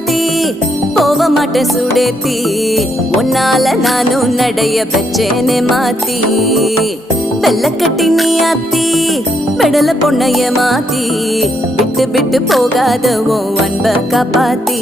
மாத்தி போக மாட்டேன் சுடேத்தி உன்னால நானும் நடைய பெச்சேனே மாத்தி வெள்ளக்கட்டி நீ ஆத்தி பெடல பொண்ணைய மாத்தி விட்டு விட்டு போகாத உன் அன்ப காப்பாத்தி